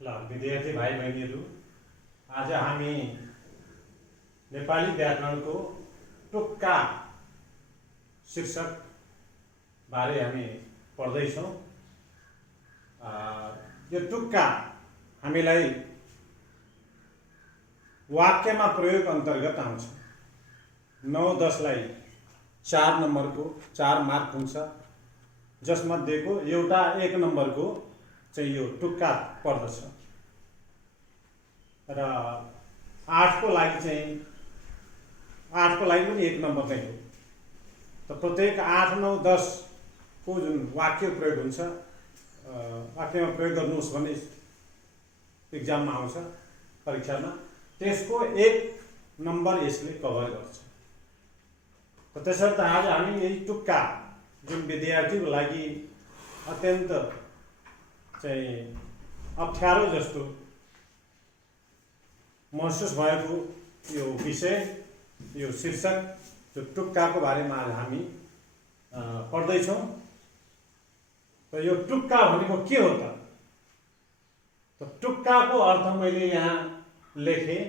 ल विद्यार्थी भाइ बहिनीहरू, आज हामी नेपाली व्याकरणको टुक्का शीर्षक बारे हामी पढ्दैछौँ। यो टुक्का हामीलाई वाक्यमा प्रयोग अन्तर्गत आउँछ। 9-10 लाई 4 नम्बरको 4 मार्क हुन्छ, जसमध्येको एउटा 1 नम्बरको चाहिँ यो टुक्का पर्दछ र 8 को लागि चाहिँ 8 को लागि पनि 1 नम्बर नै हो। त प्रत्येक 8, 9, 10 को जुन वाक्य प्रयोग हुन्छ, वाक्यमा प्रयोग गर्नुहोस् भने इक्जाममा आउँछ, परीक्षामा त्यसको 1 नम्बर यसले कभर गर्छ। त त्यसर्थ आज हामी यही टुक्का जुन विद्यार्थीको लागि अत्यन्त चाहिँ अप्ठ्यारो जस्तो महसुस भएको यो विषय, यो शीर्षक, जो टुक्काको बारेमा आज हामी पढ्दैछौँ। त यो टुक्का भनेको के हो त? टुक्काको अर्थ मैले यहाँ लेखेँ,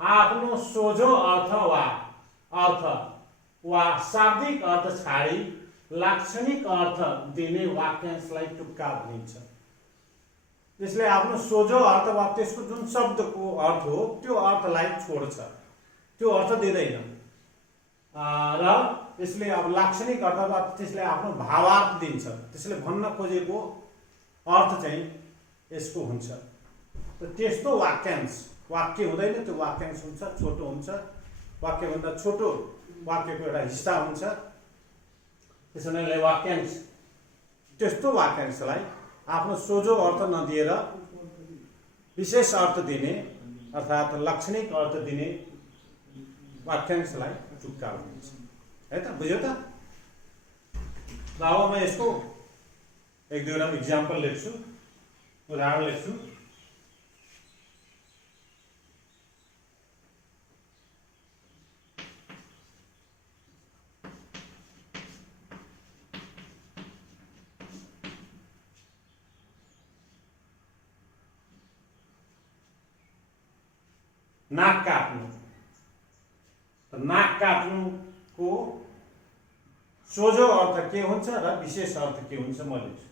आफ्नो सोझो अर्थ वा शाब्दिक अर्थ छाडी लाक्षणिक अर्थ दिने वाक्यांशलाई टुक्का भनिन्छ। त्यसले आफ्नो सोझो अर्थ वा त्यसको जुन शब्दको अर्थ हो त्यो अर्थलाई छोड्छ, त्यो अर्थ दिँदैन र त्यसले अब लाक्षणिक अर्थ वा त्यसले आफ्नो भावार्थ दिन्छ। त्यसले भन्न खोजेको अर्थ चाहिँ यसको हुन्छ। त त्यस्तो वाक्यांश, वाक्य हुँदैन, त्यो वाक्यांश हुन्छ, छोटो हुन्छ। वाक्यभन्दा छोटो वाक्यको एउटा हिस्सा हुन्छ, त्यसैले वाक्यांश। त्यस्तो वाक्यांशलाई आफ्नो सोझो अर्थ नदिएर विशेष अर्थ दिने अर्थात् लाक्षणिक अर्थ दिने वाक्यांशलाई टुक्का भनिन्छ। है त, बुझ्यो त? ल अब म यसको 1-2 इक्जाम्पल लेख्छु, उदाहरण लेख्छु। नाक काट्नु। नाक काट्नुको सोझो अर्थ के हुन्छ र विशेष अर्थ के हुन्छ म लेख्छु।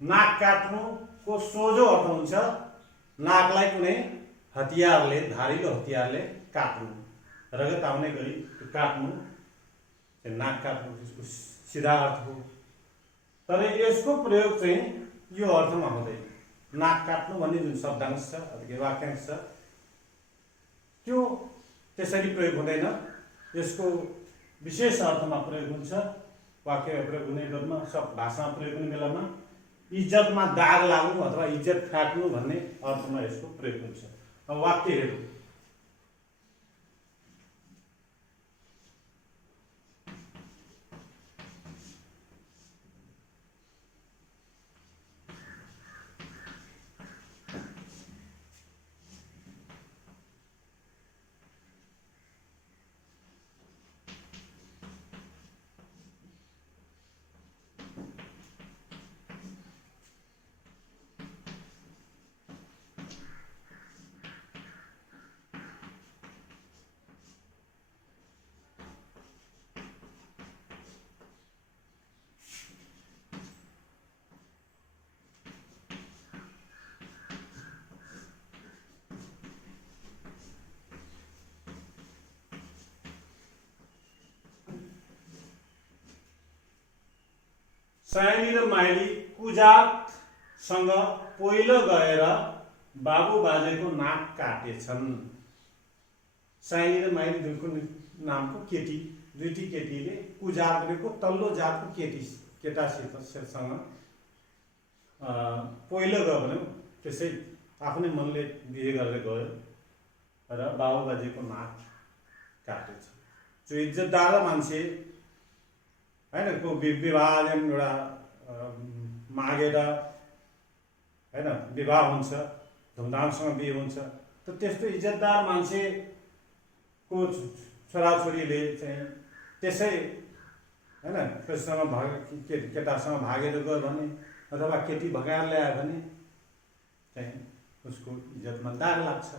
नाक काट्नुको सोझो अर्थ हुन्छ नाकलाई कुनै हतियारले, धारिलो हतियारले काट्नु, रगत आउने गरी काट्नु, नाक काट्नु त्यसको सिधा अर्थ हो। तर यसको प्रयोग चाहिँ यो अर्थमा हुँदैन। नाक काट्नु भन्ने जुन शब्दांश छ अथवा वाक्यांश छ त्यो त्यसरी प्रयोग हुँदैन। यसको विशेष अर्थमा प्रयोग हुन्छ। वाक्यमा प्रयोग हुने बेलामा, सब भाषामा प्रयोग हुने बेलामा इज्जतमा दाग लाग्नु अथवा इज्जत काट्नु भन्ने अर्थमा यसको प्रयोग हुन्छ। अब वाक्य हेरौँ। साइनी र माइली कुजातसँग पहिलो गएर बाबु बाजेको नाक काटेछन्। साइनी र माइली दुईको नामको केटी, दुईटी केटीले कुजात भनेको तल्लो जातको केटासँग पहिलो गयो भने त्यसै आफ्नै मनले बिहे गरेर गयो र बाबु बाजेको नाक काटेछ। जो इज्जतदार मान्छे होइन, को विवाह एउटा मागेर होइन विवाह हुन्छ, धुमधामसँग बिहे हुन्छ, त त्यस्तो इज्जतदार मान्छेको छोराछोरीले चाहिँ त्यसै होइन कसैसँग केटासँग भागेर गयो भने अथवा केटी भगाएर ल्यायो भने चाहिँ उसको इज्जतमा दाग लाग्छ।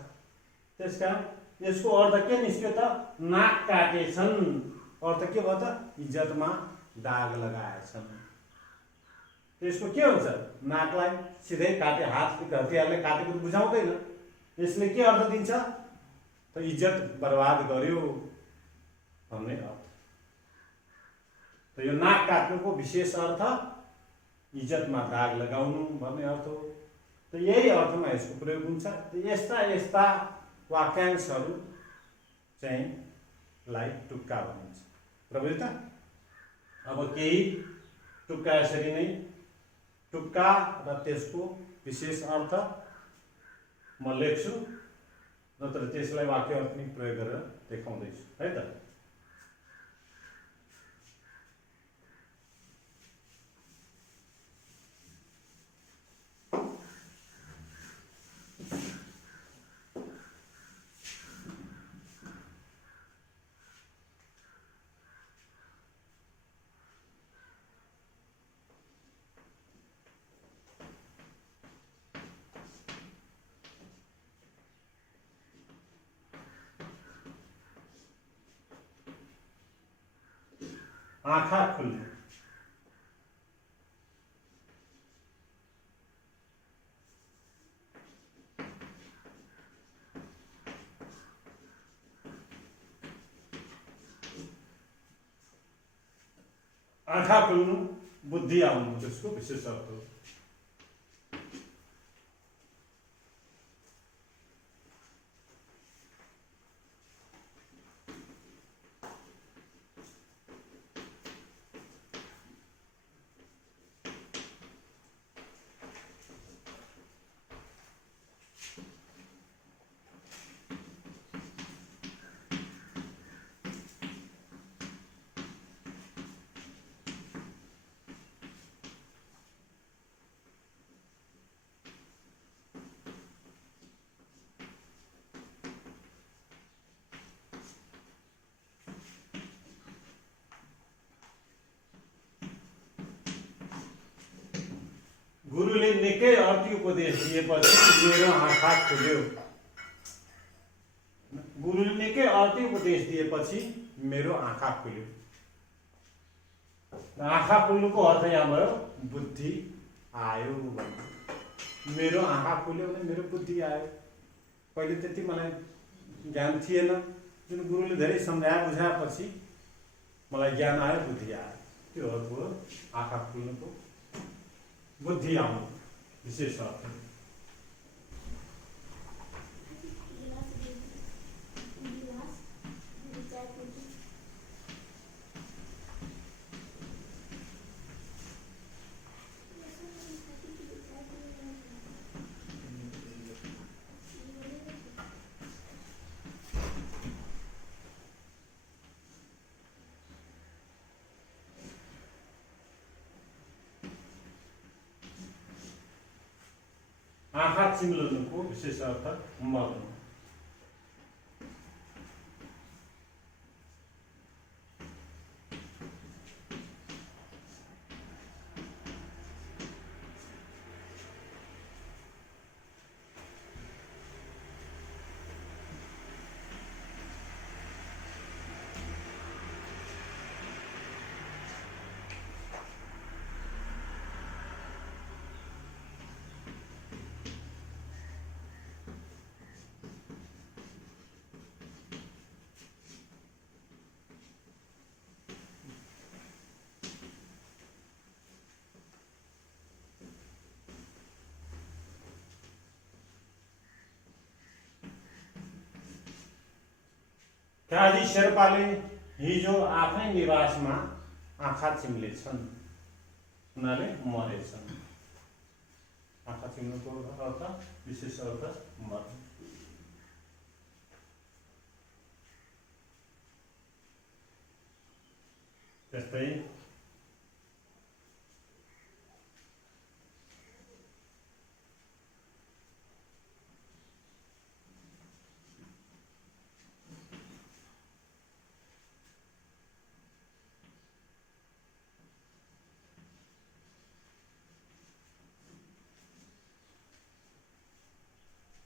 त्यसकारण यसको अर्थ के निस्क्यो त? नाक काटेछन्। अर्थ के भयो त? इज्जतमा दाग लगाएछन्। त्यसको के हुन्छ? नाकलाई सिधै काटे, हात हतियारले काटेको बुझाउँदैन। यसले के अर्थ दिन्छ त? इज्जत बर्बाद गर्यो भन्ने अर्थ। त यो नाक काट्नुको विशेष अर्थ इज्जतमा दाग लगाउनु भन्ने अर्थ हो। त यही अर्थमा यसको प्रयोग हुन्छ। यस्ता यस्ता वाक्यांशहरू चाहिँ लाई टुक्का भनिन्छ। प्रबुझ्यो त? अब केही टुक्का यसरी नै टुक्का र त्यसको विशेष अर्थ म लेख्छु, नत्र त्यसलाई वाक्य अर्थ पनि प्रयोग गरेर देखाउँदैछु है त। आँखा खुल्ने। आँखा खुल्नु, बुद्धि आउनु, त्यसको विशेष अर्थ हो। गुरुले निकै अर्थी उपदेश दिएपछि मेरो आँखा खुल्यो। गुरुले निकै अर्थी उपदेश दिएपछि मेरो आँखा खुल्यो। आँखा खुल्नुको अर्थ यहाँ भयो बुद्धि आयो भन्ने। मेरो आँखा खुल्यो भने मेरो बुद्धि आयो। पहिले त्यति मलाई ज्ञान थिएन, जुन गुरुले धेरै सम्झाए बुझाएपछि मलाई ज्ञान आयो, बुद्धि आयो। त्यो हो आँखा खुल्नुको बुद्धि आउनु विशेष अर्थ। आँखा चिम्लनुको विशेष अर्थ मर्नु। काजी शेर्पाले हिजो आफ्नै निवासमा आँखा चिम्लेछन्, उनीहरूले मरेछन्। आँखा चिम्नुको अर्थ विशेष अर्थ मर्नु। त्यस्तै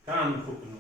कान फुक्नु।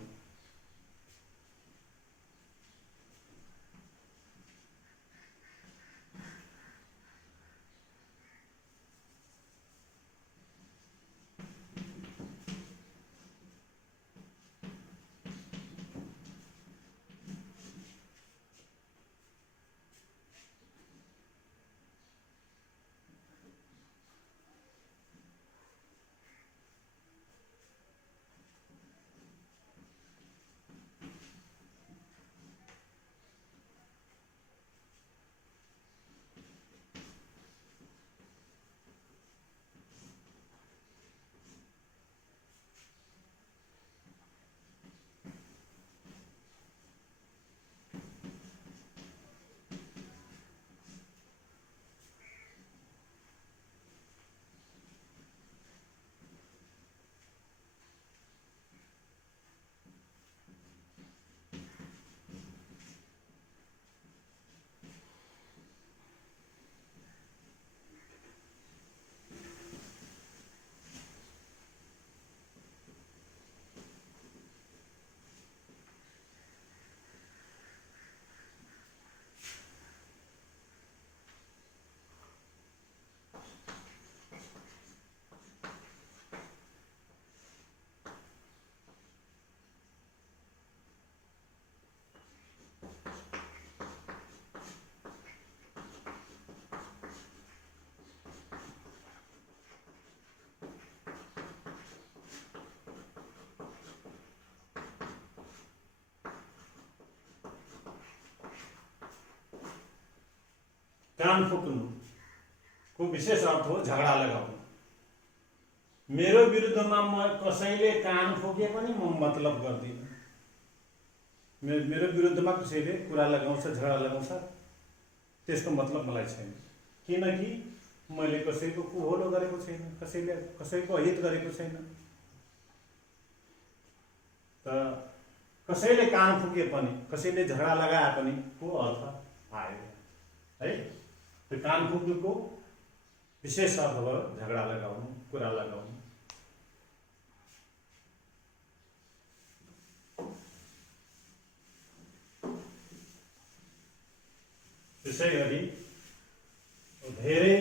कान फुक्नु को विशेष अर्थ हो झगडा लगाउनु। मेरो विरुद्धमा म कसैले कान फुके पनि म मतलब गर्दिनँ। मेरो विरुद्धमा कसैले कुरा लगाउँछ, झगडा लगाउँछ, त्यसको मतलब मलाई छैन, किनकि मैले कसैको कुहोलो गरेको छैन, कसैको हित गरेको छैन। त कसैले कान फुके पनि, कसैले झगडा लगाए पनि को अर्थ आयो है। त्यो कान फुक्नुको विशेष अर्थ भयो झगडा लगाउनु, कुरा लगाउनु। त्यसै गरी धेरै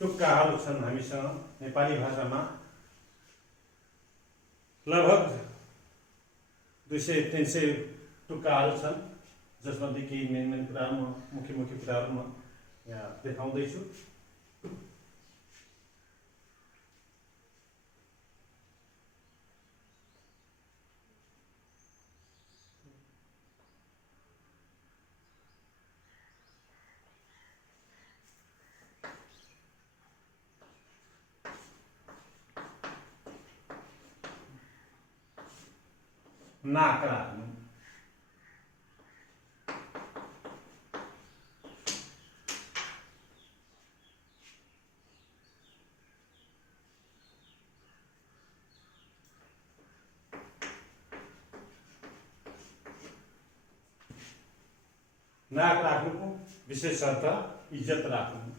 टुक्काहरू छन् हामीसँग नेपाली भाषामा, लगभग 200-300 टुक्काहरू छन्, जसमध्ये केही मेन कुराहरू मुख्य कुराहरू म यहाँ देखाउँदैछु। नाक राख्नु। नाक राख्नुको विशेष अर्थ इज्जत राख्नु।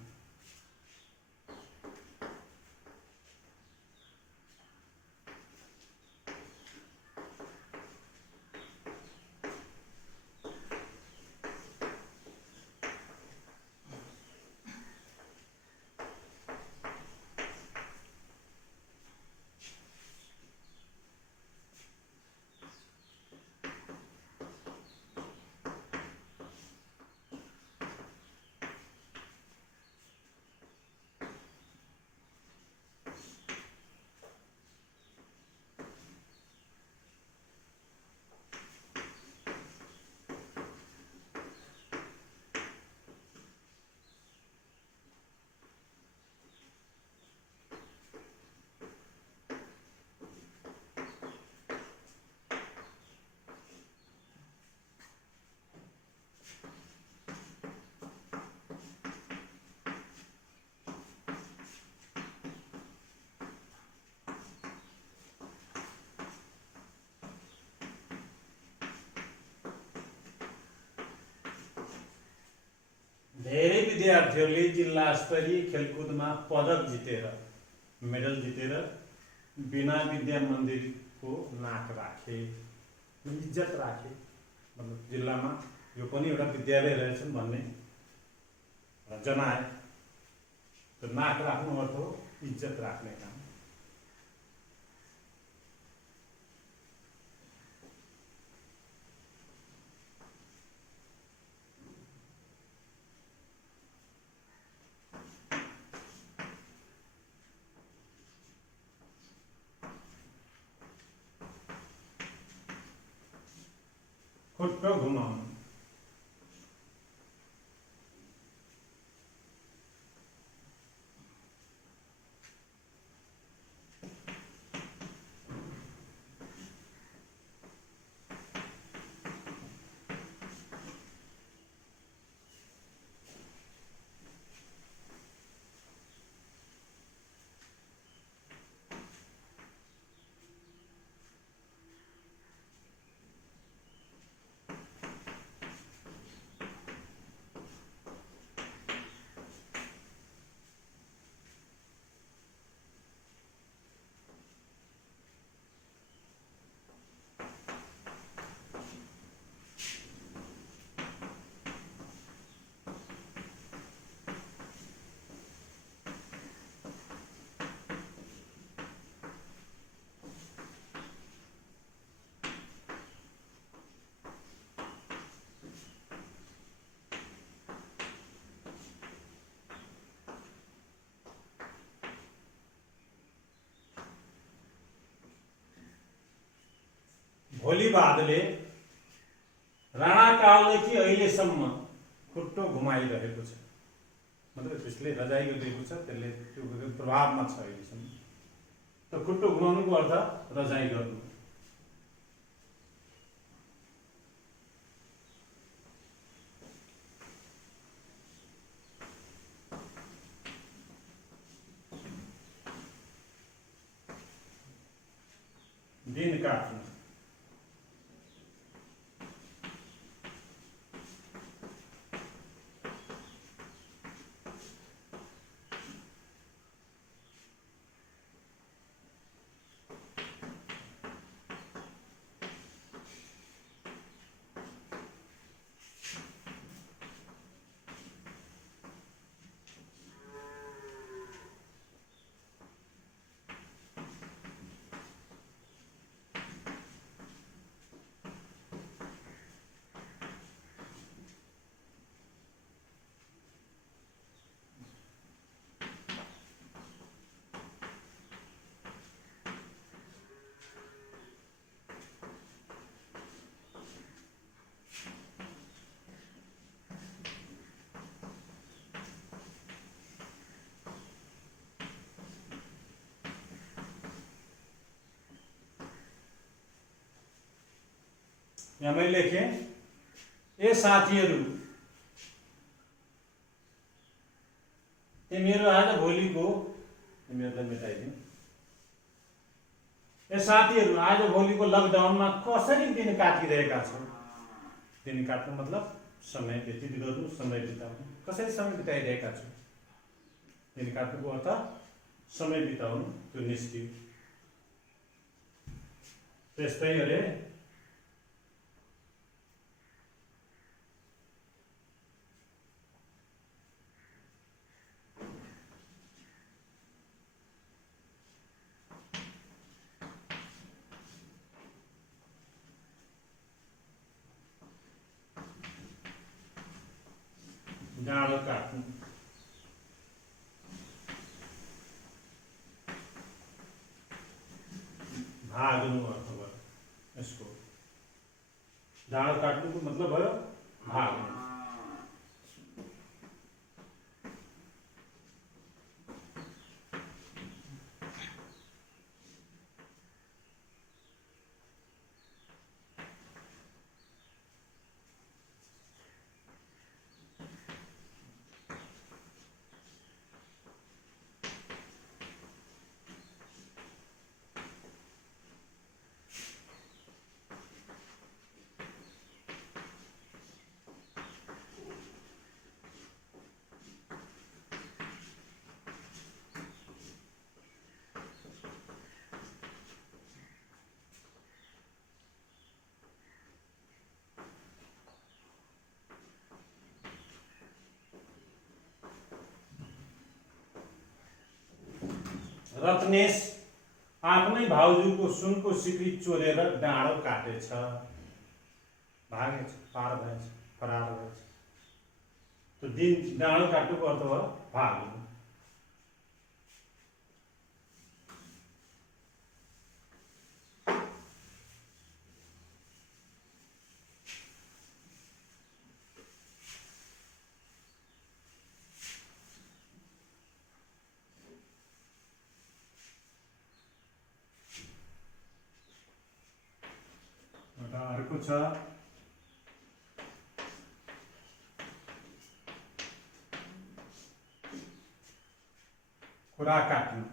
विद्यार्थीहरूले जिल्ला स्तरीय खेलकुदमा पदक जितेर मेडल जितेर बिना विद्या मन्दिरको नाक राखे, इज्जत राखे। मतलब जिल्लामा यो पनि एउटा विद्यालय रहेछन् भन्ने जनाए। तो नाक राख्नु अर्थ हो इज्जत राख्ने काम। खुट्टो घुमाउनु। भोलिवादले राणाकालदेखि अहिलेसम्म खुट्टो घुमाइरहेको छ। मतलब त्यसले रजाइ गरिरहेको छ, त्यसले त्यो प्रभावमा छ अहिलेसम्म। त खुट्टो घुमाउनुको अर्थ रजाइ गर्नु। दिन काट्नु। यहाँ मैले लेखेँ, ए साथीहरू, तिमीहरू आज भोलिको, तिमीहरूलाई मेटाइदिउँ। ए साथीहरू, आज भोलिको लकडाउनमा कसरी दिन काटिरहेका छौ? दिन काट्नु मतलब समय व्यतीत गर्नु, समय बिताउनु। कसरी समय बिताइरहेका छौ? दिन काट्नुको अर्थ समय बिताउनु, त्यो निस्कियो। त्यस्तै अरे डाँडो काट्नु। भाग्नु अर्थ भयो यसको। डाँडो काट्नुको मतलब भयो भाग्नु। रत्नेश आफ्नै भाउजूको सुनको सिक्री चोरेर डाँडो काटेछ, भागेछ, पार भएछ, फरार भएछ। तो दिन डाँडो काट्नुको अर्थ भयो भाग्नु। अर्को छ कुरा काट्नु।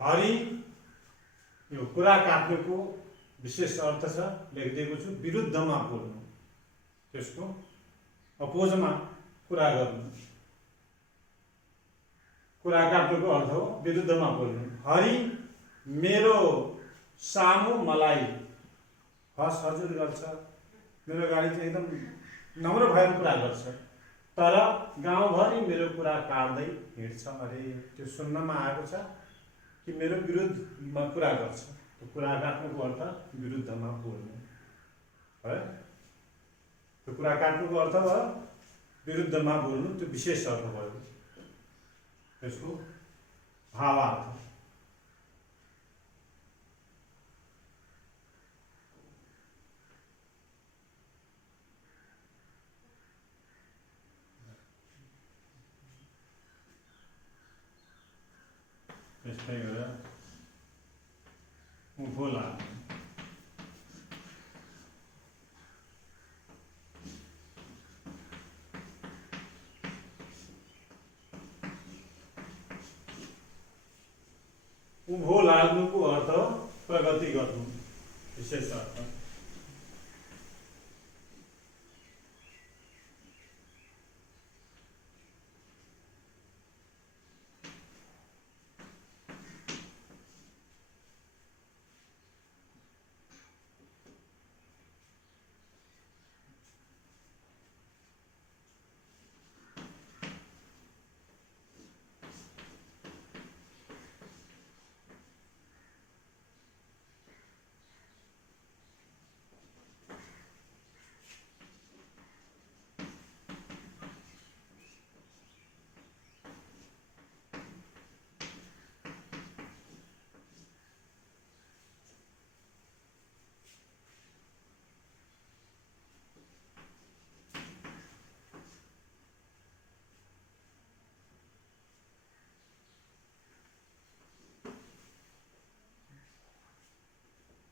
हरि यो कुरा काट्नुको विशेष अर्थ छ, लेखिदिएको छु, विरुद्धमा बोल्नु, त्यसको अपोजमा कुरा गर्नु। कुरा काट्नुको अर्थ हो विरुद्धमा बोल्नु। हरि मेरो सामु मलाई हस हजुर गर्छ, मेरो गाडी चाहिँ एकदम नम्रो भएर कुरा गर्छ, तर गाउँभरि मेरो कुरा काट्दै हिँड्छ। अरे त्यो सुन्नमा आएको छ कि मेरो विरुद्धमा कुरा गर्छ। तो कुरा काट्नुको अर्थ विरुद्धमा बोल्नु है। तो कुरा काट्नुको अर्थ भयो विरुद्धमा बोल्नु, त्यो विशेष अर्थ भयो। त्यसको भावार्थ त्यस्तै गरेर उँभो लाग्नु। उँभो लाग्नुको अर्थ प्रगति गर्नु, विशेष अर्थ।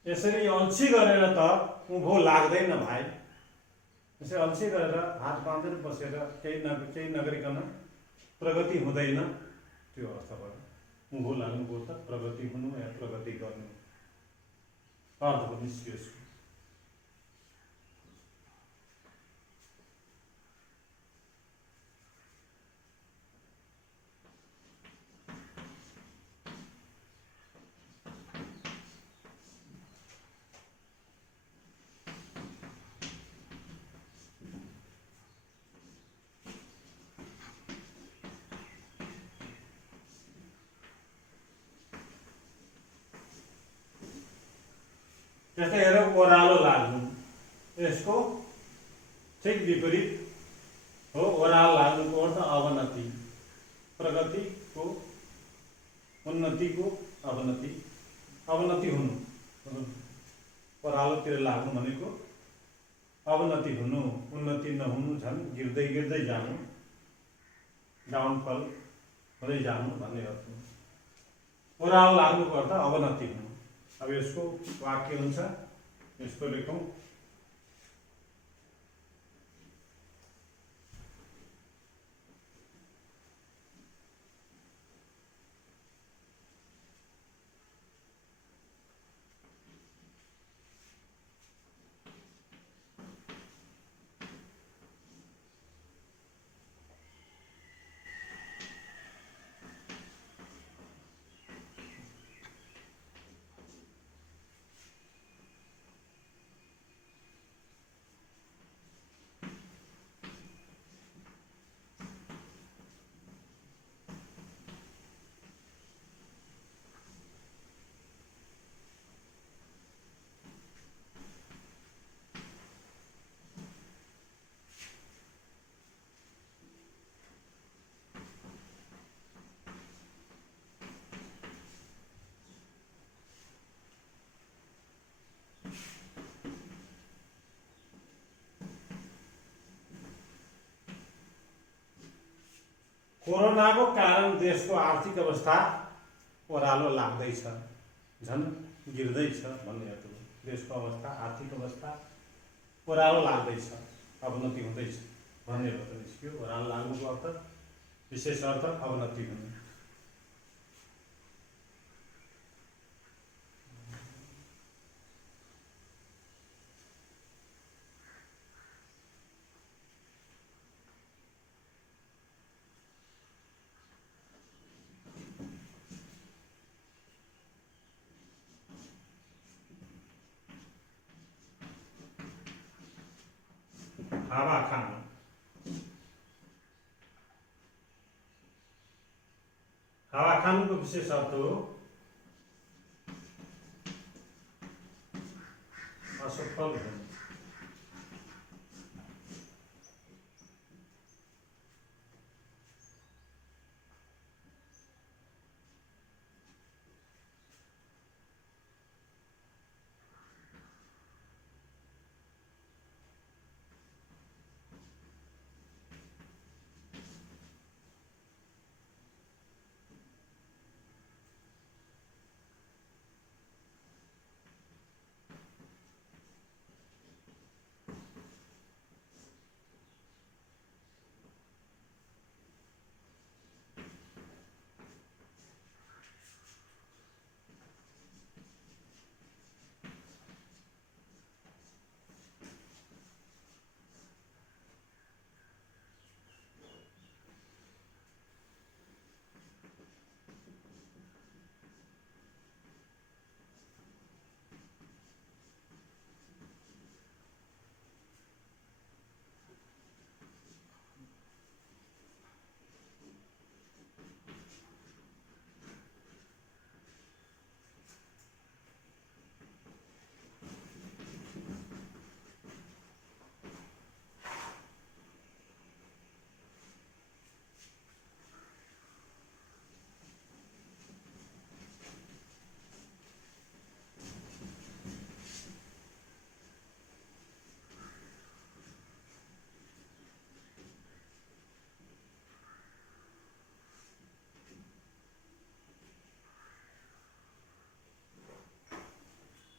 यसरी अल्छी गरेर त उँभो लाग्दैन भाइ। यसरी अल्छी गरेर हात बाँधेर बसेर केही नगरिकन प्रगति हुँदैन, त्यो अर्थ भयो। उँभो लाग्नुको त प्रगति हुनु या प्रगति गर्नु अर्थ पनि निस्कियो। जस्तै हेर ओह्रालो लाग्नु, यसको ठिक विपरीत हो। ओह्रालो लाग्नुको अर्थ अवनति, प्रगतिको, उन्नतिको अवनति, अवनति हुनु। ओह्रालोतिर लाग्नु भनेको अवनति हुनु, उन्नति नहुनु, झन् गिर्दै गिर्दै जानु, डाउनफल हुँदै जानु भन्ने अर्थ हो। ओह्रालो लाग्नुको अर्थ अवनति हुनु। अब यसको वाक्य हुन्छ, यसको लेखौँ। कोरोनाको कारण देशको आर्थिक अवस्था ओह्रालो लाग्दैछ, झन् गिर्दैछ भन्ने अर्थ हो। देशको अवस्था, आर्थिक अवस्था ओह्रालो लाग्दैछ, अवनति हुँदैछ भन्ने अर्थ निस्क्यो। ओह्रालो लाग्नुको अर्थ, विशेष अर्थ अवनति हुनु। हावा खानु, हावा खानुको विशेष अर्थ हो असफल हुनु।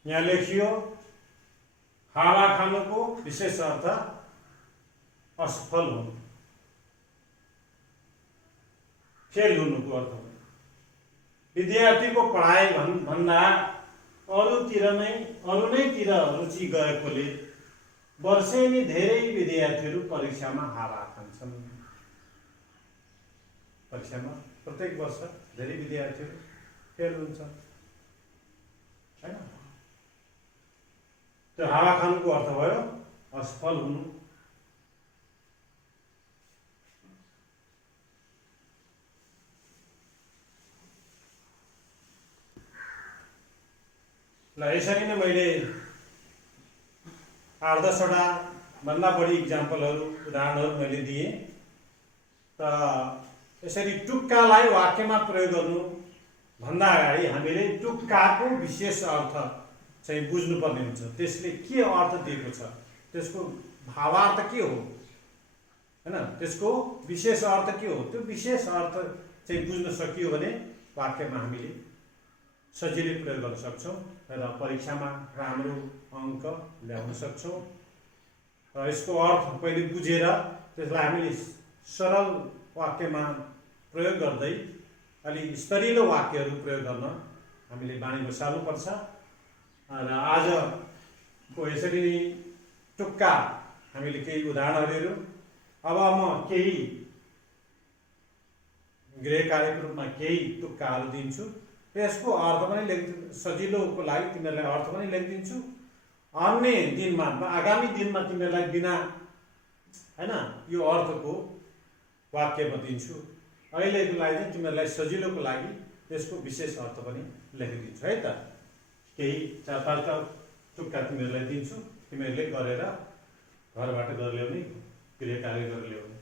यहाँ लेखियो, हावा खानुको विशेष अर्थ असफल हुनु, फेल हुनुको अर्थ हो। विद्यार्थीको पढाइ भन्दा अरूतिर नैतिर रुचि गएकोले वर्षेनी धेरै विद्यार्थीहरू परीक्षामा हावा खान्छन्। परीक्षामा प्रत्येक वर्ष धेरै विद्यार्थीहरू फेल हुन्छ, हैन? त्यो हावा खानुको अर्थ भयो असफल हुनु। ल, यसरी नै मैले 8-10वटा भन्दा बढी इक्जाम्पलहरू उदाहरणहरू मैले दिएँ। त यसरी टुक्कालाई वाक्यमा प्रयोग गर्नु भन्दा अगाडि हामीले टुक्काको विशेष अर्थ चाहिँ बुझ्नुपर्ने हुन्छ। त्यसले के अर्थ दिएको छ, त्यसको भावार्थ के हो हैन, त्यसको विशेष अर्थ के हो, त्यो विशेष अर्थ चाहिँ बुझ्न सकियो भने वाक्यमा हामीले सजिलै प्रयोग गर्न सक्छौँ र परीक्षामा राम्रो अङ्क ल्याउन सक्छौँ। र यसको अर्थ पहिले बुझेर त्यसलाई हामीले सरल वाक्यमा प्रयोग गर्दै अलि स्तरीय वाक्यहरू प्रयोग गर्न हामीले बानी बसाल्नुपर्छ। र आजको यसरी टुक्का हामीले केही उदाहरणहरू हेऱ्यौँ। अब म केही गृह कार्यको रूपमा केही टुक्काहरू दिन्छु, त्यसको अर्थ पनि सजिलोको लागि तिमीहरूलाई अर्थ पनि लेखिदिन्छु। अन्य दिनमा आगामी दिनमा तिमीहरूलाई बिना हैन यो अर्थको वाक्यमा दिन्छु। अहिलेको लागि चाहिँ तिमीहरूलाई सजिलोको लागि त्यसको विशेष अर्थ पनि लेखिदिन्छु है त। केही 4-5 टुक्का तिमीहरूलाई दिन्छु, तिमीहरूले गरेर घरबाट गरेर ल्याउने, गृह कार्य गरेर ल्याउने।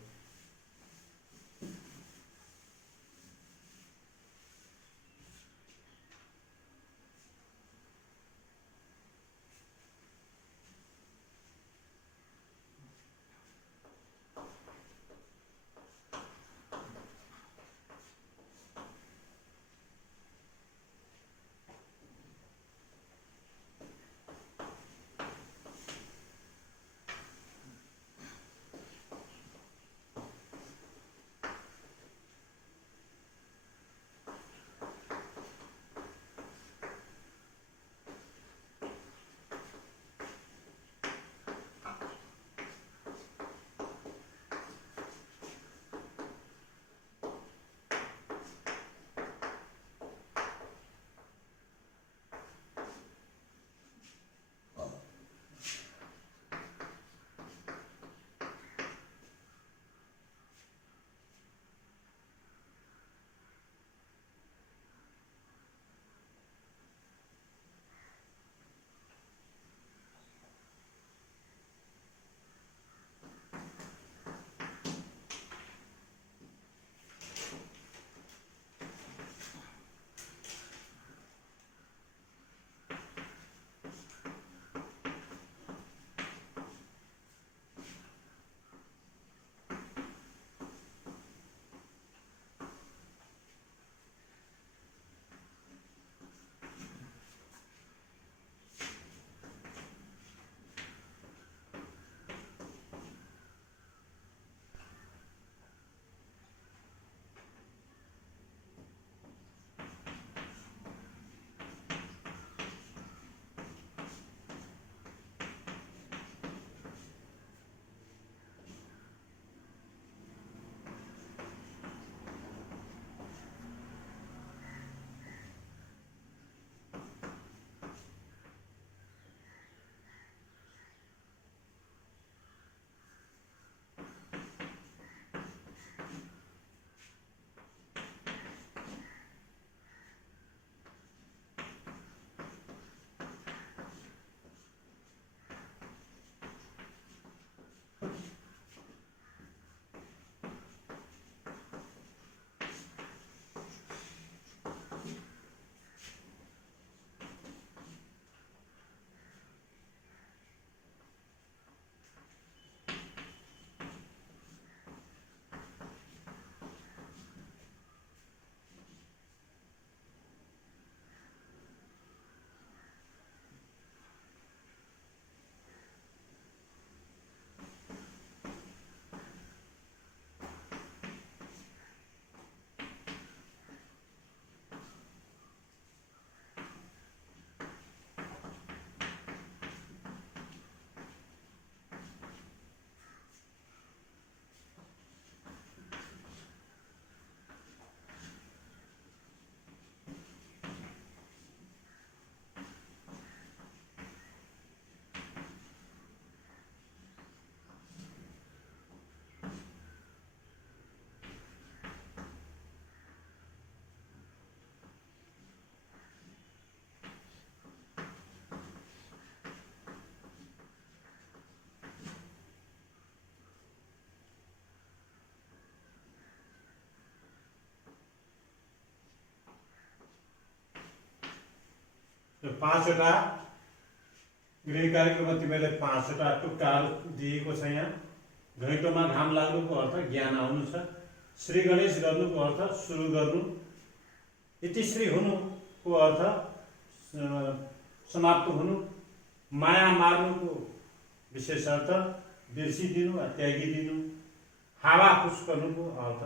यो 5वटा गृह कार्यक्रममा तिमीले 5वटा टुक्काहरू दिएको छ। यहाँ घैँटोमा घाम लाग्नुको अर्थ ज्ञान आउनु छ, श्री गणेश गर्नुको अर्थ सुरु गर्नु, इतिश्री हुनुको अर्थ समाप्त हुनु, माया मार्नुको विशेष अर्थ बिर्सिदिनु वा त्यागिदिनु, हावा खुस्कनुको अर्थ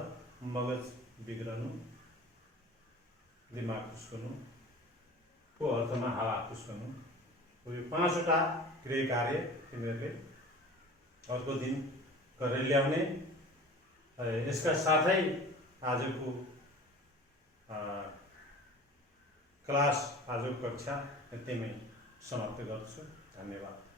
मगज बिग्रनु, दिमाग खुस्कनु को अर्थमा हावा खुस्कनु। यो 5वटा गृह कार्य तिमीहरूले अर्को दिन गरेर ल्याउने। यसका साथै आजको क्लास, आजको कक्षा यतिमै समाप्त गर्छु। धन्यवाद।